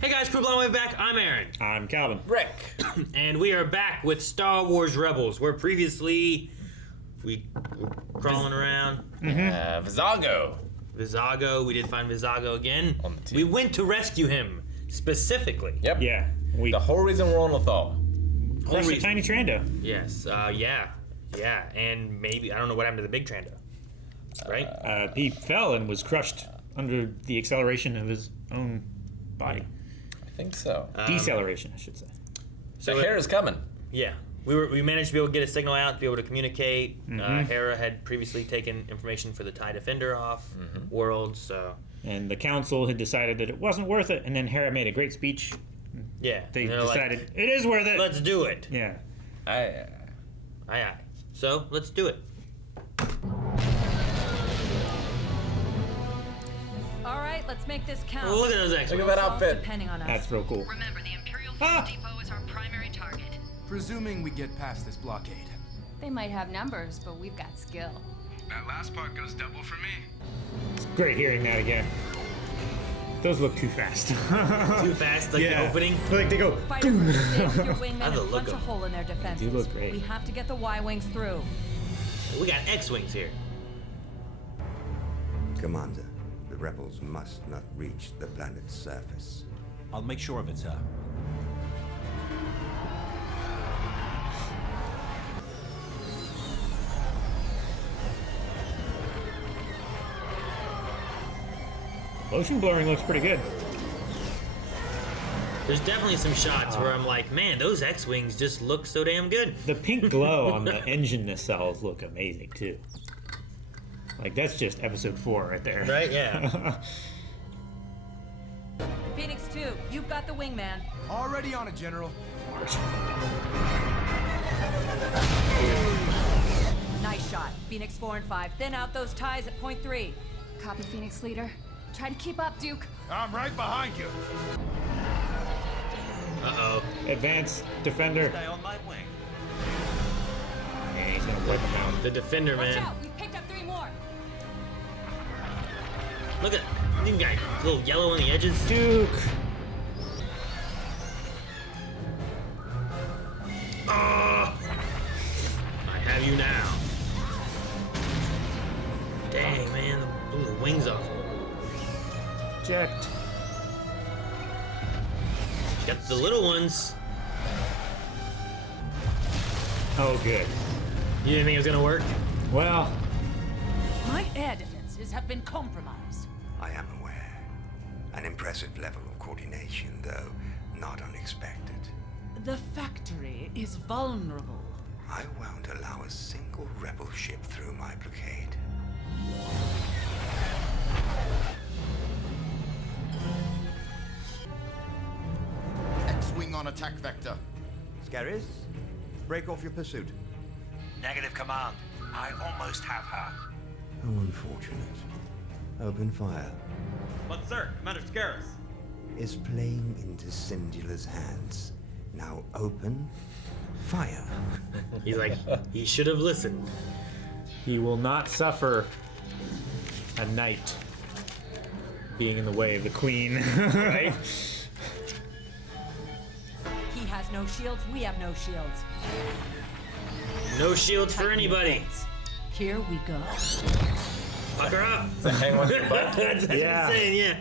Hey guys, Crew Blown Way back. I'm Aaron. I'm Calvin. Rick. And we are back with Star Wars Rebels, where previously we were crawling around. Vizago. Vizago, we did find Vizago again. On the team. We went to rescue him, specifically. Yep. Yeah, we The whole reason we're on Lothal. crushed a reason. tiny Trando. Yes, yeah, and maybe, I don't know what happened to the big Trando, right? He fell and was crushed under the acceleration of his own body. I think so. Deceleration, I should say. So Hera is coming. Yeah, we managed to be able to get a signal out, to be able to communicate. Hera had previously taken information for the TIE Defender off world, so... And the council had decided that it wasn't worth it, and then Hera made a great speech. Yeah, They and they're decided like, it is worth it. let's do it. Yeah. Aye. So, let's do it. All right, let's make this count. Oh, look at those X-Wings. Look at that outfit. Depending on us. That's real cool. Remember, the Imperial Fuel Depot is our primary target. Presuming we get past this blockade. They might have numbers, but we've got skill. That last part goes double for me. It's great hearing that again. Those look too fast. Too fast, like the opening. Like they go. Fighter group, stay with your wingmen Have a and look punch a of- hole in their defenses. They do look great. We have to get the Y-wings through. We got X-Wings here. Commander, the rebels must not reach the planet's surface. I'll make sure of it, sir. Motion blurring looks pretty good. There's definitely some shots where I'm like, man, those X-Wings just look so damn good. The pink glow on the engine nacelles look amazing too. Like that's just episode 4 right there. Right? Yeah. Phoenix 2, you've got the wingman. Already on it, General. Nice shot. Phoenix 4 and 5. Thin out those ties at point 3. Copy, Phoenix Leader. Try to keep up, Duke. I'm right behind you. Uh-oh. Advanced defender. Stay on my wing. Yeah, he's gonna wipe him out. The Defender, Watch man. out, we've picked up 3 more. Look at you got a little yellow on the edges. Duke. Oh, I have you now. Dang, man, blew the wings off. Eject. Got the little ones. Oh, good. You didn't think it was gonna work? Well, My air defenses have been compromised. I am aware. An impressive level of coordination, though not unexpected. The factory is vulnerable. I won't allow a single rebel ship through my blockade. X-wing on attack vector. Scaris, break off your pursuit. Negative, Command. I almost have her. How unfortunate. Open fire. But sir, Commander Scaris. Is playing into Syndula's hands. Now open fire. He's like, he should have listened. he will not suffer a knight being in the way of the queen. Right? He has no shields, we have no shields. No shields for Tighten your anybody. belts. Here we go. Fuck her up. Hang on to your butt. That's what Yeah. I'm saying,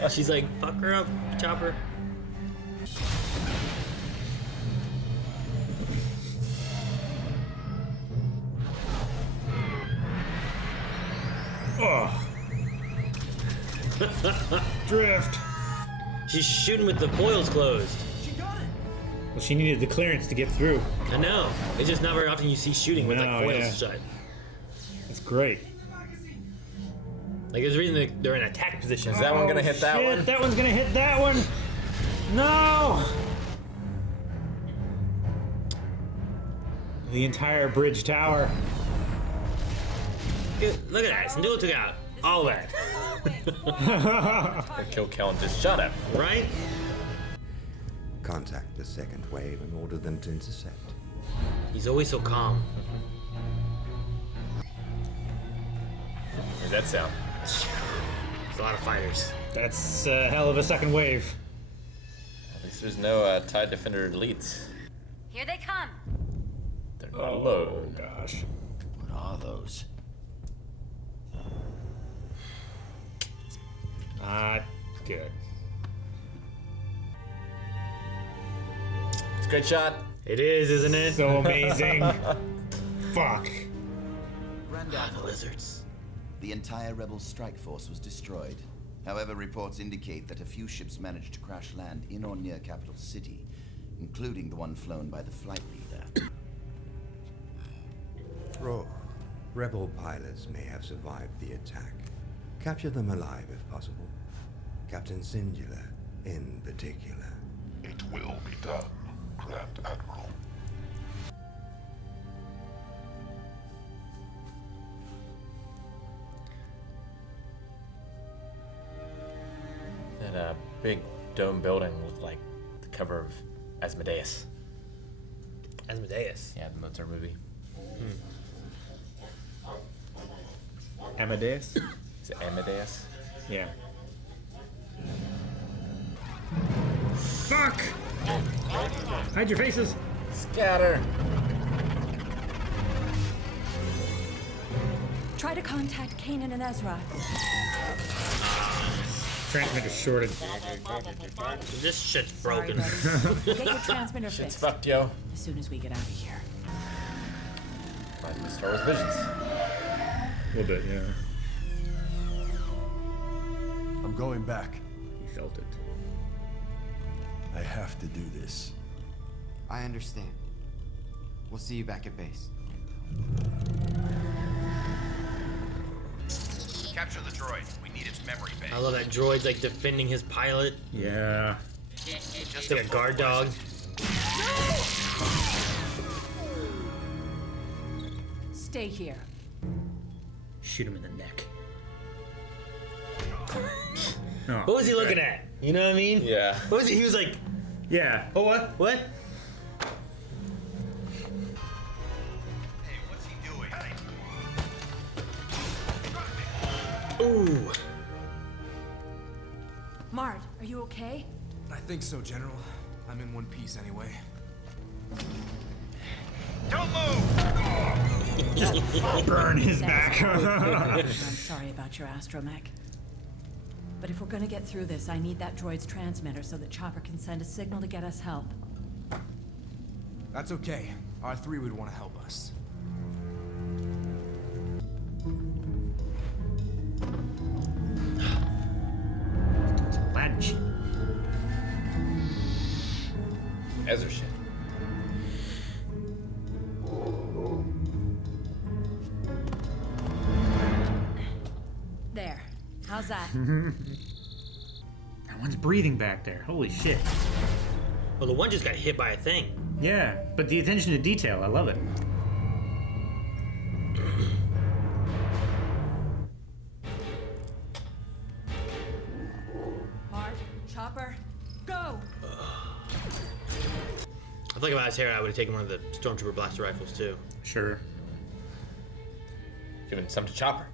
yeah. She's like, fuck her up, Chopper. Oh. Drift. She's shooting with the foils closed. Well, she needed the clearance to get through. I know. It's just not very often you see shooting with like No, foils yeah. shut. That's great. Like there's a reason they're in attack position. Is that one gonna hit that Shit, one? that one's gonna hit that one. No. The entire bridge tower. Look at that. Syndulla took out all that. The kill count just shut him. Right? Contact the second wave and order them to intercept. He's always so calm. Here's that sound. There's a lot of fighters. That's a hell of a second wave. least there's no TIE Defender elites. Here they come. They're not alone. Oh gosh. What are those? Not good. It's a great shot. It is, isn't it? So amazing. Fuck. The lizards. The entire rebel strike force was destroyed. However, reports indicate that a few ships managed to crash land in or near Capital City, including the one flown by the flight leader. Rebel pilots may have survived the attack. Capture them alive if possible. Captain Singular in particular. It will be done, Grand Admiral. That big dome building looked like the cover of Asmodeus. Asmodeus. Yeah, the Mozart movie. Amadeus? Is it Amadeus? Yeah. Fuck! Hide your faces! Scatter! Try to contact Kanan and Ezra. Transmitter shorted. This shit's Sorry, broken. buddy. Get your transmitter It's fixed fucked, yo. as soon as we get out of here. Reminds me of Star Wars Visions. A little bit, yeah. I'm going back. He felt it. I have to do this. I understand. We'll see you back at base. Capture the droid. We need its memory bank. I love that droid's like defending his pilot. Yeah. Just like a guard dog. Stay here. Shoot him in the neck. Oh, What was he looking at? You know what I mean? Yeah. What was he? He was like, Yeah. oh, what? What? Hey, what's he doing? Ooh. Mart, are you okay? I think so, General. I'm in one piece anyway. Don't move! Burn his back. I'm sorry about your astromech. But if we're gonna get through this, I need that droid's transmitter so that Chopper can send a signal to get us help. That's okay. R3 would want to help us. Bad shit. Ezra shit. There. How's that? That one's breathing back there. Holy shit. Well, the one just got hit by a thing. Yeah, but the attention to detail, I love it. Mart, Chopper, go! I think if I was here, I would have taken one of the Stormtrooper blaster rifles too. Sure. Giving some to Chopper.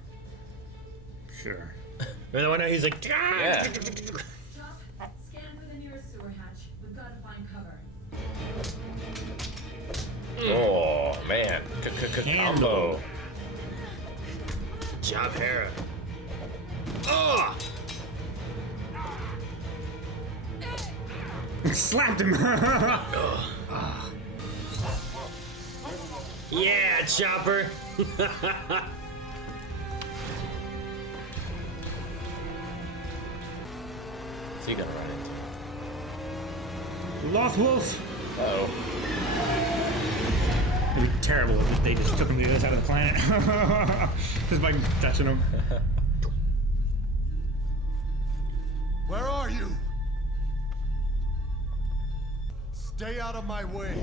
Sure. Remember the one he's like, "Ah!" Yeah. Chop, scan for the nearest sewer hatch. We've got to find cover. Oh, man. Combo. Good job, Hera. Oh! Slapped him. Yeah, Chopper. What's he gonna run into? Lost Wolf. Uh-oh. It'd be terrible if they just took him to the other side of the planet. Just by touching him. Where are you? Stay out of my way.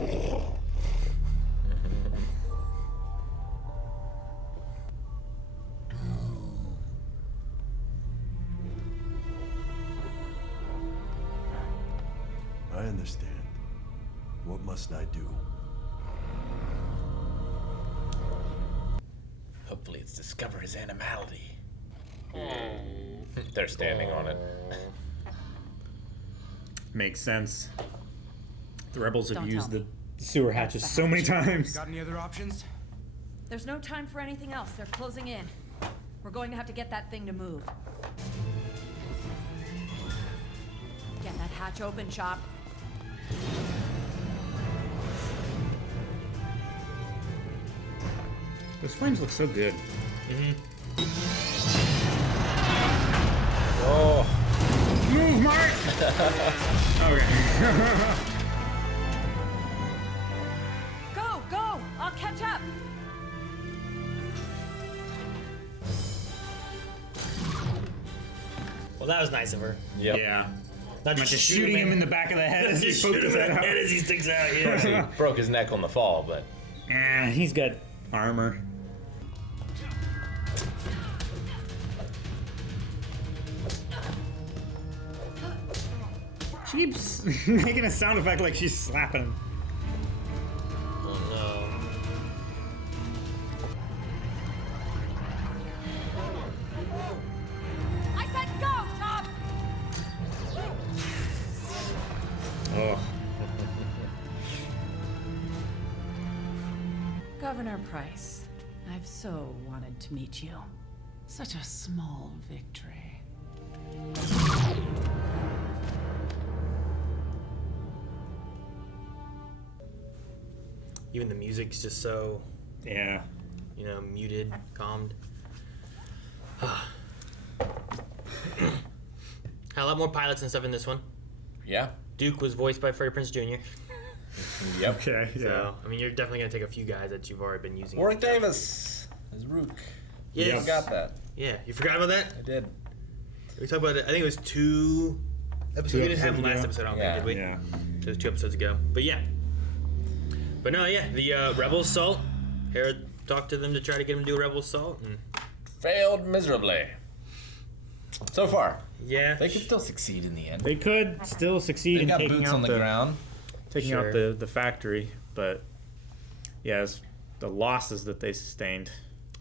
I understand. What must I do? Hopefully it's discover his animality. They're standing on it. makes sense. The rebels have Don't used tell the me. sewer That's hatches the so many times. Got any other options? There's no time for anything else. They're closing in. We're going to have to get that thing to move. Get that hatch open, Chop. Those flames look so good. Oh. Move, Mark! Okay. Go, go! I'll catch up. Well, that was nice of her. Yep. Yeah. Not Just shooting him in the back of the head as he Just poked shoot his him head in the out. head as he sticks out. Yeah. He broke his neck on the fall, but He's got armor. She keeps making a sound effect like she's slapping him. Oh I said go, Chop! Oh. Governor Price, I've so wanted to meet you. Such a small victory. Even the music's just so, Yeah. muted, calmed. Had a lot more pilots and stuff in this one. yeah. Duke was voiced by Freddie Prinze Jr. Yep. Okay, yeah. So, I mean, you're definitely going to take a few guys that you've already been using. Warwick Davis as Rook. Yes. You forgot that. Yeah, you forgot about that? I did. We talked about it, I think it was 2 episodes. We didn't have them episodes last ago? episode, I don't Yeah. think, did we? Yeah. It was 2 episodes ago. But yeah. But no, yeah, the Rebel Assault. Hera talked to them to try to get them to do a Rebel Assault. And Failed miserably. So far. yeah. They could still succeed in the end. They could still succeed They in got taking boots out on the ground. taking Sure. out the factory, but yeah, it's the losses that they sustained.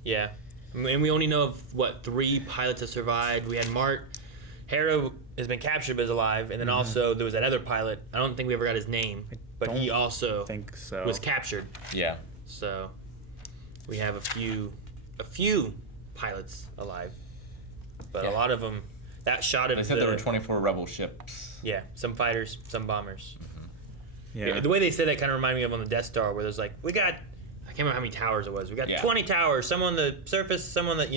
Yeah. And we only know of, 3 pilots have survived. We had Mart. Hera has been captured but is alive. And then also there was that other pilot. I don't think we ever got his name. But he also think so. was captured. Yeah. So we have a few pilots alive. But Yeah. a lot of them, that shot of They said there were 24 rebel ships. Yeah, some fighters, some bombers. Yeah. The way they said that kind of reminded me of on the Death Star, where there's like, I can't remember how many towers it was. We got 20 towers, some on the surface, some on the,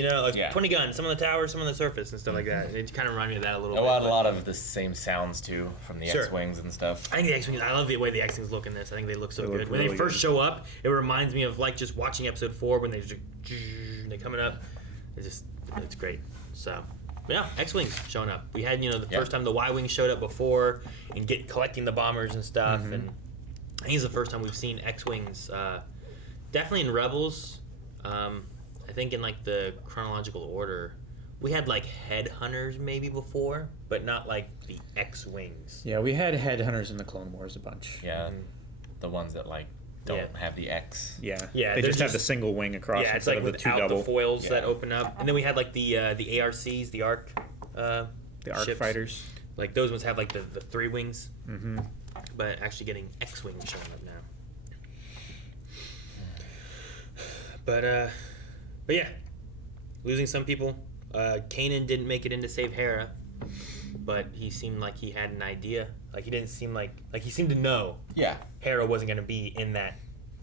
20 guns, some on the towers, some on the surface, and stuff like that. It kind of reminded me of that a little It bit. had a lot of the same sounds too from the Sure. X-wings and stuff. I think the X-Wings, I love the way the X-Wings look in this. I think they look so They good. look When they really first good. show up, it reminds me of like just watching episode 4 when they're coming up. It's great. So, yeah, X-Wings showing up. We had, the first time the Y-Wings showed up before and collecting the bombers and stuff. And I think it's the first time we've seen X-Wings, definitely in Rebels. I think in like the chronological order, we had like headhunters maybe before, but not like the X-Wings. Yeah, we had headhunters in the Clone Wars a bunch. Yeah, the ones that like don't have the X. Yeah, Yeah, they they're just have the just- single wing across Yeah, it's instead like of the two without double. the foils Yeah. that open up, and then we had like the ARCs, the ARC, the ARC ships. fighters. Like those ones have like the 3 wings, Mm-hmm. but actually getting X-wings showing up now. But yeah, losing some people. Kanan didn't make it in to save Hera, but he seemed like he had an idea. Like he didn't seem like he seemed to know. Yeah. Hera wasn't going to be in that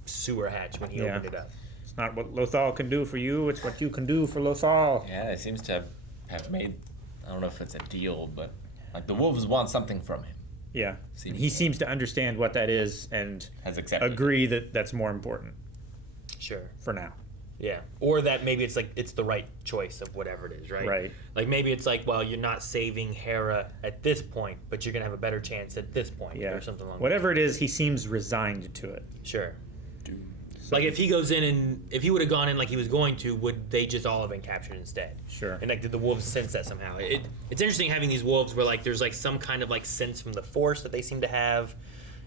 sewer hatch when he opened it up. It's not what Lothal can do for you, it's what you can do for Lothal. Yeah, it seems to have made, I don't know if it's a deal, but like the wolves want something from him. Yeah. And he seems to understand what that is and Has accepted agree that that's more important Sure. for now. Yeah. Or that maybe it's like it's the right choice of whatever it is, right? Right. Like maybe it's like, well, you're not saving Hera at this point, but you're gonna have a better chance at this point, Yeah. or something along. Whatever it is, he seems resigned to it. Sure. So- Like if he goes in and if he would have gone in like he was going to, would they just all have been captured instead? Sure. And like did the wolves sense that somehow? It's interesting having these wolves where like there's like some kind of like sense from the force that they seem to have,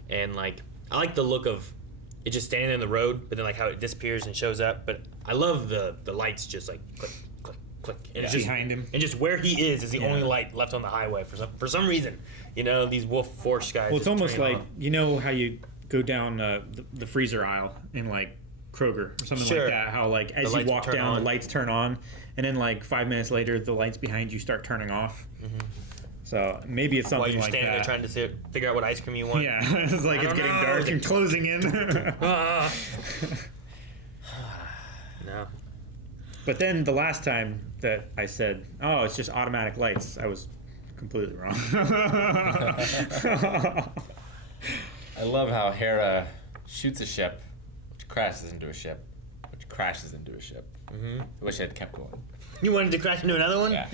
and like I like the look of it just standing in the road, but then like how it disappears and shows up. But I love the lights just like click, click, click, and it's just Behind him. and just where he is the only light left on the highway for some reason. You know, these Wolf Force guys. Well, it's just almost turn it like, on. you know how you go down the freezer aisle in like Kroger or something Sure. like that. How like as you lights walk turn down, on. the lights turn on, and then like 5 minutes later, the lights behind you start turning off. So maybe it's While something you're like standing that. there trying to figure out what ice cream you want. Yeah, it's like I it's don't getting know. dark and closing in. No. But then the last time that I said, "Oh, it's just automatic lights," I was completely wrong. I love how Hera shoots a ship, which crashes into a ship, which crashes into a ship. I wish I had kept going. You wanted to crash into another one? Yeah.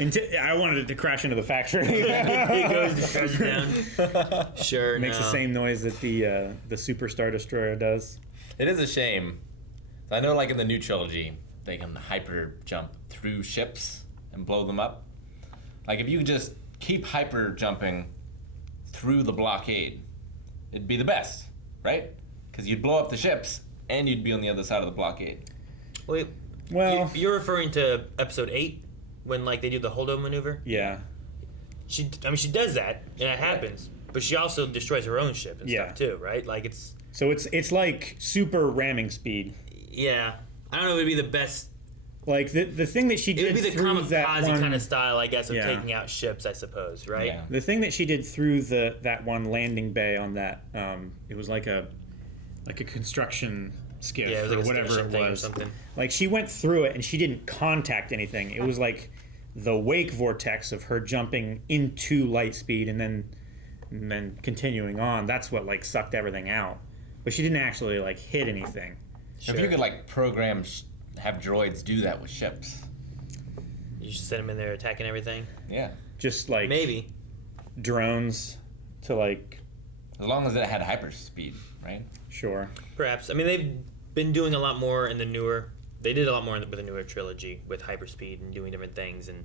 I wanted it to crash into the factory. It goes to crash down. Sure. Makes the no. same noise that the Super Star Destroyer does. It is a shame. I know, like in the new trilogy, they can hyper jump through ships and blow them up. Like if you could just keep hyper jumping through the blockade, it'd be the best, right? Because you'd blow up the ships and you'd be on the other side of the blockade. Wait, Well, you're referring to episode 8 when like they do the holdo maneuver? yeah. She does that and it happens, but she also destroys her own ship and stuff too, right? Like it's So it's like super ramming speed. yeah. I don't know if it'd be the best. Like the thing that she It did would be the through that kamikaze one, kind of style, I guess, of Yeah. taking out ships, I suppose, right? Yeah. the thing that she did through that one landing bay on that it was like a construction skiff Yeah, it was or like a whatever steamship it thing or was. something. Like she went through it and she didn't contact anything. It was like the wake vortex of her jumping into light speed and then continuing on. That's what like sucked everything out. But she didn't actually like hit anything. If you could like program, have droids do that with ships. You just send them in there attacking everything. Yeah. Just like Maybe. drones to like As long as it had hyperspeed, right? sure. Perhaps. I mean, they've been doing a lot more in the newer. They did a lot more with the newer trilogy with hyperspeed and doing different things and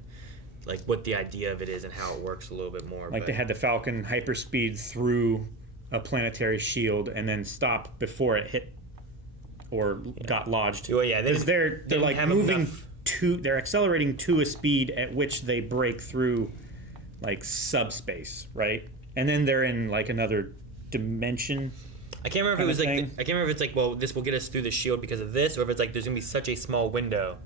like what the idea of it is and how it works a little bit more. Like but they had the Falcon hyperspeed through a planetary shield and then stop before it hit or got lodged. Well, yeah, Because they're don't like have moving enough- they're accelerating to a speed at which they break through like subspace, right? And then they're in like another dimension. I can't remember if it kind was of like thing. I can't remember if it's like, well, this will get us through the shield because of this, or if it's like there's gonna be such a small window.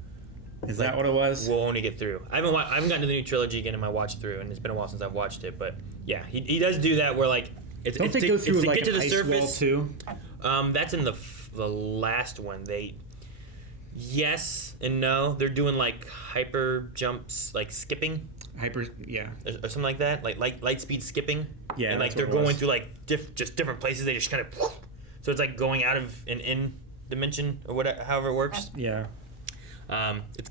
Is like, that what it was? We'll only get through. I haven't gotten to the new trilogy again in my watch through, and it's been a while since I've watched it. But yeah, he does do that where like it's Don't it's they to, go it's through to like get to an the ice surface. wall too? That's in the last one. They yes and no. They're doing like hyper jumps, like skipping. Yeah. Or something like that, like light speed skipping. Yeah, and like that's they're what it was. going through like just different places. They just kind of, so it's like going out of an in dimension or whatever, however it works. Yeah. It's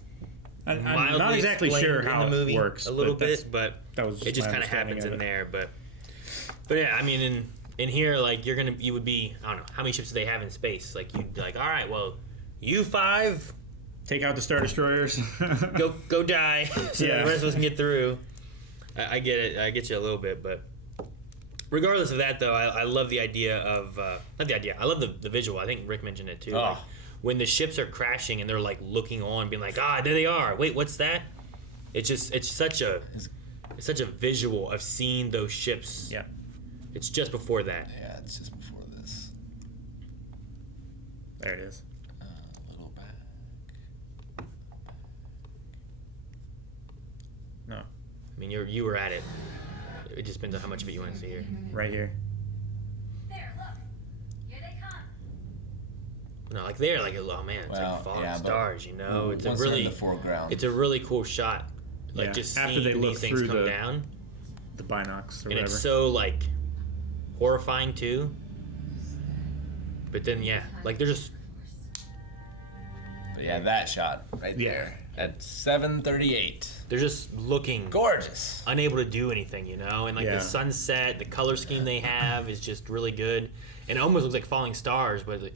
I'm mildly not exactly sure explained how in the movie it works a little but that's- bit, but that was it just my kind of understanding happens of in it. there. But yeah, I mean, in here, like you would be, I don't know, how many ships do they have in space? Like you'd be like, all right, well, you 5 Take out the Star Destroyers. go die, so Yeah. the rest of us can get through. I get it. I get you a little bit, but regardless of that, though, I love the idea of not the idea. I love the visual. I think Rick mentioned it too. Oh. Like, when the ships are crashing and they're like looking on, being like, ah, there they are. Wait, what's that? It's such a visual of seeing those ships. Yeah. It's just before that. Yeah, it's just before this. There it is. A little back. No. I mean, you were at it. It just depends on how much of it you want to see here. Right here. There, look. Here they come. No, like there, like oh man, it's Well, like falling yeah, but stars. You know, it's a once they're in really the foreground. It's a really cool shot. Like Yeah. just After seeing they look these things through come the- down, The binocs or and whatever. it's so like horrifying too. But then yeah, like they're just But yeah, that shot right there at 7:38. they're just looking Gorgeous. unable to do anything, you know. And like Yeah. the sunset, the color scheme they have is just really good, and it almost looks like falling stars. But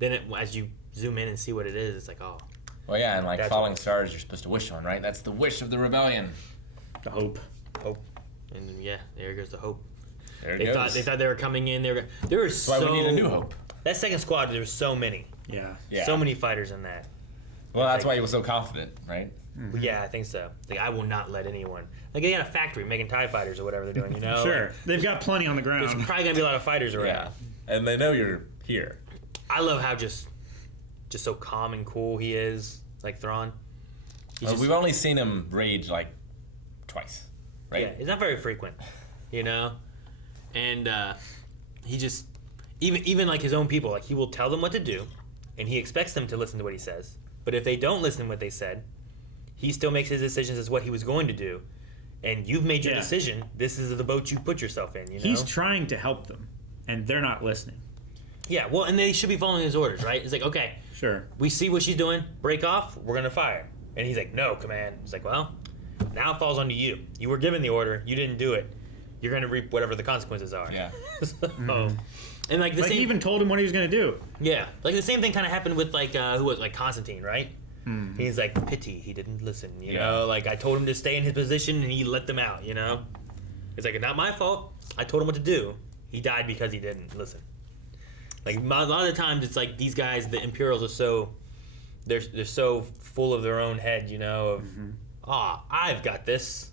then as you zoom in and see what it is, it's like oh, Well, yeah, and like That's falling what- stars, you're supposed to wish on, right? That's the wish of the rebellion. The hope. hope, and yeah, there goes the hope. There it They goes. thought they were coming in. There were That's why so we need a new hope. That second squad, there were so many. Yeah. Yeah. So many fighters in that. Well, that's why he was so confident, right? But yeah, I think so. Like, I will not let anyone. Like, they got a factory making TIE fighters or whatever they're doing, you know? Sure. Like, They've got plenty on the ground. there's probably going to be a lot of fighters around. Yeah. And they know you're here. I love how just so calm and cool he is, like Thrawn. We've only seen him rage like twice, right? Yeah, it's not very frequent, you know? And he just, even like his own people, like he will tell them what to do, and he expects them to listen to what he says. But if they don't listen to what they said, he still makes his decisions as what he was going to do. And you've made your decision. This is the boat you put yourself in, you know? He's trying to help them, and they're not listening. Yeah, well, and they should be following his orders, right? It's like, okay, Sure. we see what she's doing, break off, we're going to fire. And he's like, no, command. It's like, well, now it falls onto you. You were given the order, you didn't do it. You're going to reap whatever the consequences are. Yeah. And like the Like same, he even told him what he was going to do. yeah, like the same thing kind of happened with like who was like Constantine, right? He's like, pity he didn't listen, you know. Like I told him to stay in his position and he let them out, you know. It's like not my fault. I told him what to do. He died because he didn't listen. Like a lot of the times, it's like these guys, the Imperials, are so they're so full of their own head, you know. Of I've got this,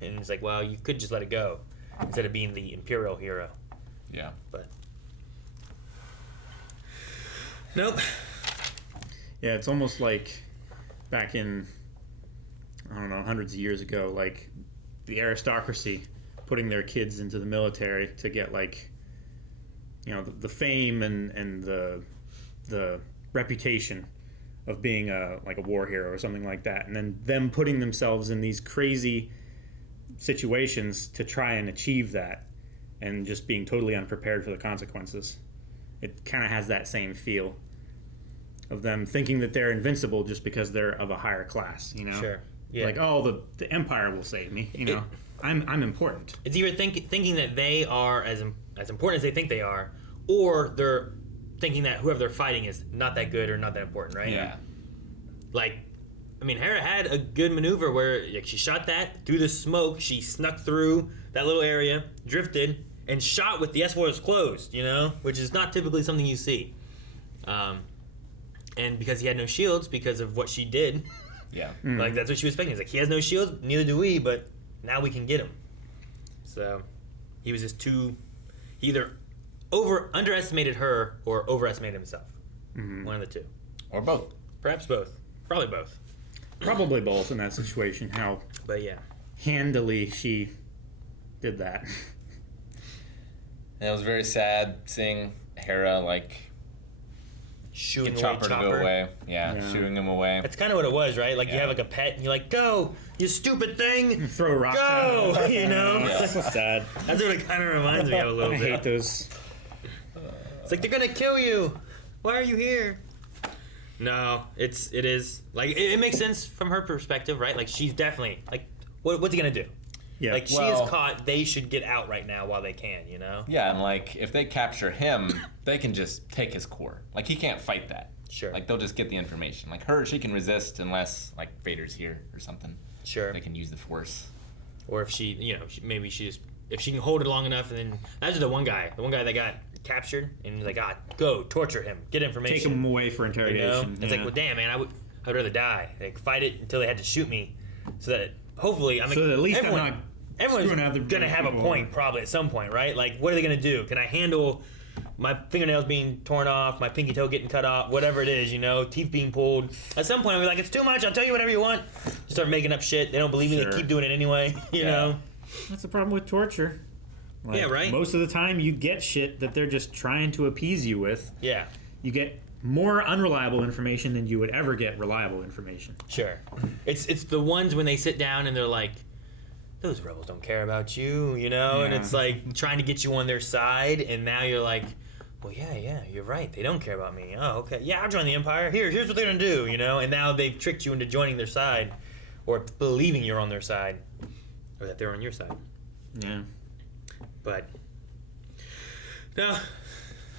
and it's like, well, you could just let it go instead of being the Imperial hero. Yeah. But nope. Yeah, it's almost like back in, I don't know, hundreds of years ago, like the aristocracy putting their kids into the military to get like, you know, the fame and the reputation of being like a war hero or something like that, and then them putting themselves in these crazy situations to try and achieve that, and just being totally unprepared for the consequences. It kind of has that same feel of them thinking that they're invincible just because they're of a higher class, you know? Sure. Yeah. Like, oh, the Empire will save me, you know? I'm important. It's either thinking that they are as important as they think they are, or they're thinking that whoever they're fighting is not that good or not that important, right? Yeah. Like, I mean, Hera had a good maneuver where like, she shot that through the smoke. She snuck through that little area, drifted, and shot with the S-foils closed, you know? Which is not typically something you see. And because he had no shields, because of what she did, Yeah. like that's what she was expecting. It's like, he has no shields, neither do we, but now we can get him. So he was just he either underestimated her or overestimated himself. One of the two. Or both. Perhaps both. Probably both. Probably both in that situation, how But yeah. handily she did that. And it was very sad seeing Hera like Shooing get away Chopper to Chopper. go away. Yeah, shooting him away. That's kind of what it was, right? Like you Yeah. have like a pet and you're like, go, you stupid thing. Throw rocks Go, at him. you know? Yeah. So sad. That's what it kind of reminds me of a little I bit. hate those. It's like, they're gonna kill you. Why are you here? No, it is like it makes sense from her perspective, right? Like she's definitely like, what's he gonna do? Yeah. Like she Well- is caught. They should get out right now while they can, you know? Yeah, and like if they capture him, they can just take his core. Like he can't fight that. Sure. Like they'll just get the information. Like her, she can resist unless like Vader's here or something. Sure. They can use the Force. Or if she, you know, maybe she just if she can hold it long enough, and then that's the one guy that got captured, and he's like, go torture him, get information, Take him away for You know? interrogation. It's like, well, damn, man, I'd rather die. Like fight it until they had to shoot me, so that hopefully So that at least I'm not everyone's screwing other gonna have a people point over. probably at some point, right? Like, what are they gonna do? Can I handle my fingernails being torn off, my pinky toe getting cut off, whatever it is, you know, teeth being pulled? At some point, I'll be like, it's too much. I'll tell you whatever you want. Start making up shit. They don't believe me. Sure. They keep doing it anyway. You know. That's the problem with torture. Like, Yeah, right? Most of the time, you get shit that they're just trying to appease you with. Yeah. You get more unreliable information than you would ever get reliable information. Sure. It's the ones when they sit down and they're like, those rebels don't care about you, you know? And Yeah. it's like trying to get you on their side, and now you're like, well, yeah, you're right. They don't care about me. Oh, okay. Yeah, I'll join the Empire. Here's what they're going to do, you know? And now they've tricked you into joining their side, or believing you're on their side, or that they're on your side. Yeah. But, no,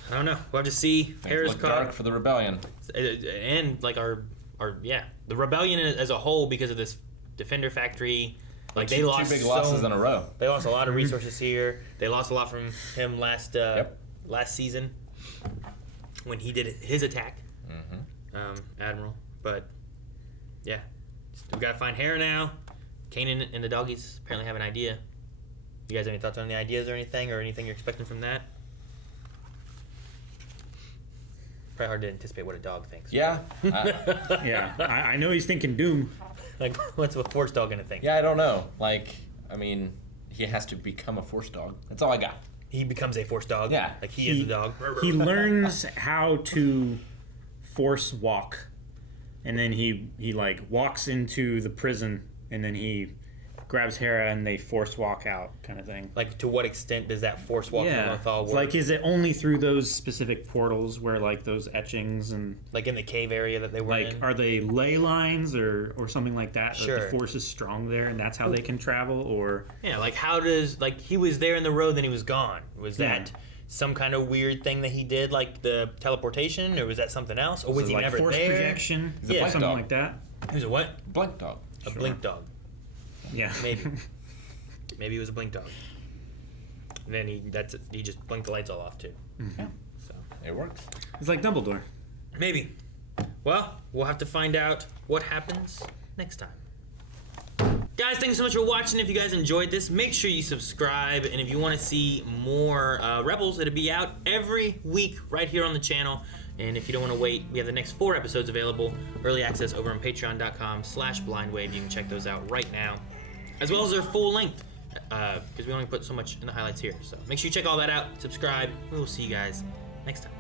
I don't know. We'll have to see. Things Hera's look caught. dark for the rebellion. And like our the rebellion as a whole, because of this Defender factory, like they Two lost big losses in a row. They lost a lot of resources here. They lost a lot from him last season when he did his attack, Admiral. But yeah, we gotta find Hera now. Kanan and the doggies apparently have an idea. You guys have any thoughts on the ideas or anything you're expecting from that? Probably hard to anticipate what a dog thinks. Yeah. Yeah, I know he's thinking Doom. Like, what's a force dog gonna think? Yeah, I don't know. Like, I mean, he has to become a force dog. That's all I got. He becomes a force dog. Yeah. Like he is the dog. He learns how to force walk, and then he like walks into the prison, and then he grabs Hera and they force walk out, kind of thing. Like, to what extent does that force walking work? Like, is it only through those specific portals where like those etchings and like in the cave area that they were like in? are they ley lines or something like that? Sure. That the force is strong there, and that's how they can travel, or Yeah, like how does, like, he was there in the road, then he was gone. Was that some kind of weird thing that he did, like the teleportation, or was that something else? Or was he like never force there? projection? Yeah, something dog. like that. He was a what? Blink dog. A blink dog. Yeah, Maybe. Maybe he was a blink dog. And then he just blinked the lights all off too. Yeah. So It works. It's like Dumbledore. maybe. Well, we'll have to find out what happens next time. Guys, thanks so much for watching. If you guys enjoyed this, make sure you subscribe. And if you want to see more Rebels, it'll be out every week right here on the channel. And if you don't want to wait, we have the next 4 episodes available. Early access over on patreon.com/blindwave. You can check those out right now. As well as their full length. Because we only put so much in the highlights here. So make sure you check all that out. Subscribe. We will see you guys next time.